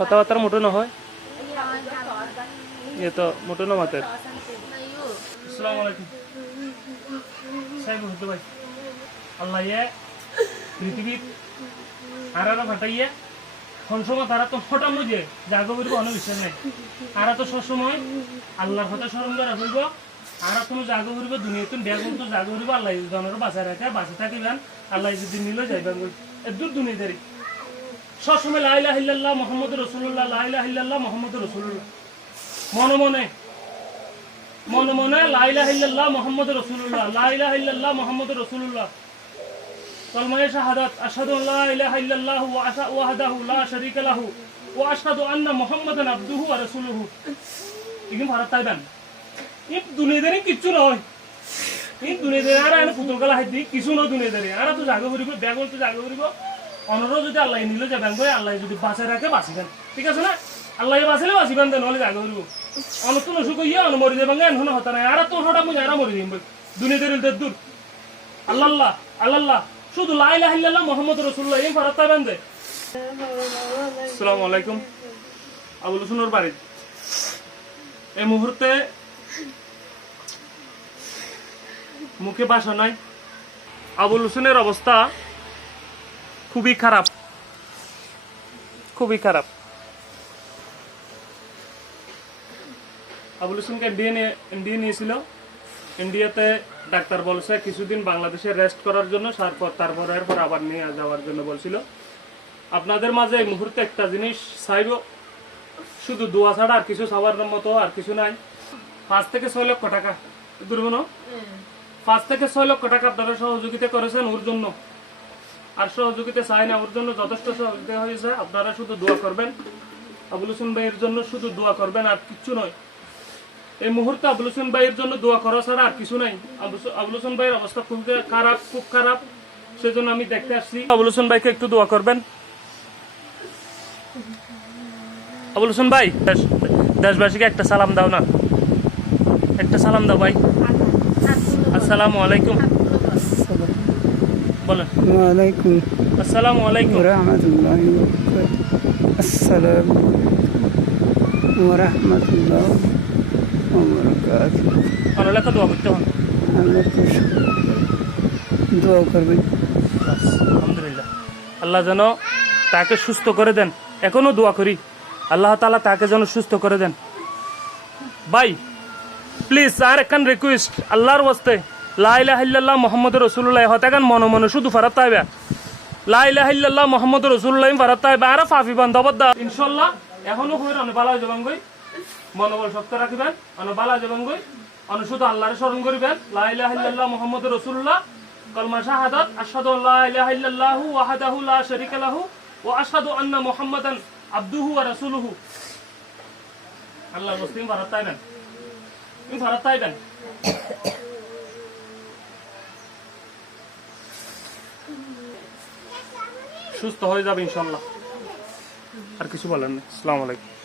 কথাবার্তার মোটো নহয় ये तो मोटो ना मातर अस्सलाम वालेकुम साइब होते भाई अल्लाह ये पृथ्वी आरारा फाटाइए কোন সময় তারা তো ফটা মুজে জাগো বলবো অন্য বিশ্বাস নাই আরা তো সব সময় আল্লাহর কথা স্মরণ করে বলবো আরা কোনো জাগো বলবো দুনিয়াতে ব্যাগুন তো জাগো বলবো আল্লাহ জনের বাঁচা রাখে বাঁচা থাকিবেন আল্লাহ যদি নিলে যাইবেন এদূর দুনিয়াদারি সব সময় লা ইলাহা ইল্লাল্লাহ মুহাম্মাদুর রাসূলুল্লাহ লা ইলাহা ইল্লাল্লাহ মুহাম্মাদুর রাসূলুল্লাহ মনে মনে মনে মনে লা ইলাহা ইল্লাল্লাহ মুহাম্মাদুর রাসূলুল্লাহ লা ইলাহা ইল্লাল্লাহ মুহাম্মাদুর রাসূলুল্লাহ कलमा शहादत अशहदु अन ला इलाहा इल्लल्लाहु वहदाहु ला शरीका लहु व अशहदु अन्ना मुहम्मदान अब्दुहु व रसूलुहु इगिन भारत ताइबान इ दुनियादारी किच्छु नय इ दुनियादारी आरा एने पुतुल गला हाइदि किच्छु न दुनियादारी आरा तो जागो करिबो बेगल तो जागो करिबो अनरो যদি আল্লাহ নিলে যাবেন গো আল্লাহ যদি বাঁচায় রাখে বাঁচিবেন ঠিক আছে না আল্লাহ বাঁচালে বাঁচিবেন দেন হলে জাগো করিবো অনতুন সুখ ইয়া অন মরি যাবেন এন হন হতা না আরা তো হটা মুই আরা মরি দিম দুনিয়াদারি দূর আল্লাহ আল্লাহ শুধু লা ইলাহা ইল্লাল্লাহ মুহাম্মাদুর রাসূলুল্লাহ এই ফারাত পাবেন দে আসসালামু আলাইকুম আবুল হোসেনের বাড়ি এই মুহূর্তে মুখে ভাষা নাই আবুল হোসেনের অবস্থা খুবই খারাপ আবুল হোসেনকে ইন্ডিয়া নিয়েছিল ইন্ডিয়াতে ডাক্তার বলছে কিছুদিন বাংলাদেশে রেস্ট করার জন্য তারপর আবার নিয়ে যাওয়ার জন্য বলছিল আপনাদের মাঝে এই মুহূর্তে একটা জিনিস চাইব শুধু দোয়া ছাড়া আর কিছু চাওয়ার মতো আর কিছু নাই 5 থেকে 6 লক্ষ টাকা দুর্বন 5 থেকে 6 লক্ষ টাকা আপনারা সহযোগিতা করেছেন ওর জন্য আর সহযোগিতা চাই না ওর জন্য যথেষ্ট সহযোগিতা হয়েছে আপনারা শুধু দোয়া করবেন আবুল হোসেন ভাইয়ের জন্য শুধু দোয়া করবেন আর কিছু নয় এই মুহূর্তে আবুল হোসেন ভাইয়ের জন্য দোয়া করা ছাড়া আর কিছু নাই আবুল হোসেন ভাইয়ের অবস্থা খুব খারাপ সেজন্য আমি দেখতে আসছি আবুল হোসেন ভাইকে একটু দোয়া করবেন আবুল হোসেন ভাই দেশবাসীকে একটা সালাম দাও না একটা সালাম দাও ভাই আসসালামু আলাইকুম বলেন ওয়ালাইকুম আসসালামু আলাইকুম ওয়া রাহমাতুল্লাহি ওয়া বারাকাতুহু আসসালামু ওয়া রাহমাতুল্লাহি ভালো লেখা দোয়া করতে হবে দোয়া করবেন আলহামদুলিল্লাহ আল্লাহ যেন তাকে সুস্থ করে দেন এখনো দোয়া করি আল্লাহ তাআলা তাকে যেন সুস্থ করে দেন ভাই প্লিজ আর একখান রিকোয়েস্ট আল্লাহর ওয়াস্তে লা ইলাহা ইল্লাল্লাহ মুহাম্মাদুর রাসূলুল্লাহ হতাগান মনে শুধু ফারাত তাইবা লা ইলাহা ইল্লাল্লাহ মুহাম্মাদুর রাসূলুল্লাহ ফারাত তাইবা আর ফাফি বান্দাবদ্দা ইনশাআল্লাহ এখনো হইরানে বালা যাবেন গই মনোবল শক্ত রাখবেন অন বালা যাবেন গই অন শুধু আল্লাহর স্মরণ করিবেন লা ইলাহা ইল্লাল্লাহ মুহাম্মাদুর রাসূলুল্লাহ কলমা শাহাদাত আশহাদু আল্লা ইলাহা ইল্লাল্লাহু ওয়াহদাহু লা শারীকা লাহু ওয়া আশহাদু আন্না মুহাম্মাদান আবদুহু ওয়া রাসূলুহু আল্লাহর মুসলিম ভারত তাইবেন তুমি ভারত তাইবেন সুস্থ হয়ে যাবে ইনশাআল্লাহ আর কিছু বলেন না আসসালামু আলাইকুম